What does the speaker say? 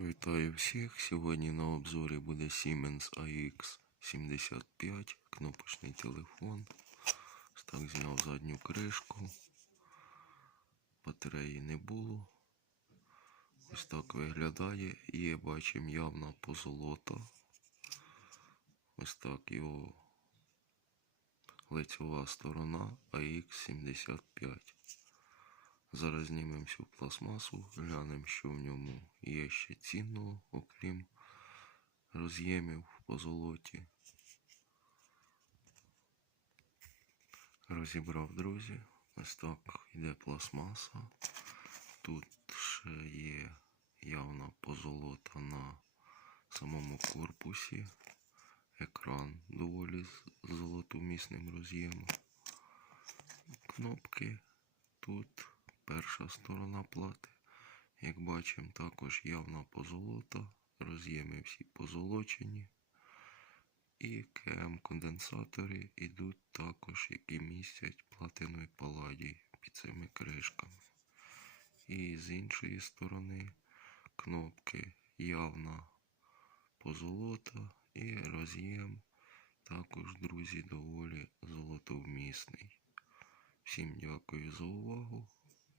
Вітаю всіх! Сьогодні на обзорі буде Siemens AX75, кнопочний телефон. Так зняв задню кришку. Батареї не було. Ось так виглядає. Є, бачимо, явна позолота. Ось так його лицьова сторона AX75. Зараз знімемо всю пластмасу, глянемо, що в ньому є ще цінного, окрім роз'ємів по золоті. Розібрав, друзі. Ось так йде пластмаса. Тут ще є явна позолота на самому корпусі. Екран доволі з золотомісним роз'ємом. Кнопки тут перша сторона плати. Як бачимо, також явна позолота, роз'єми всі позолочені. І КМ конденсатори йдуть також, які містять платину і паладій під цими кришками. І з іншої сторони кнопки явна позолота і роз'єм також, друзі, доволі золотовмісний. Всім дякую за увагу.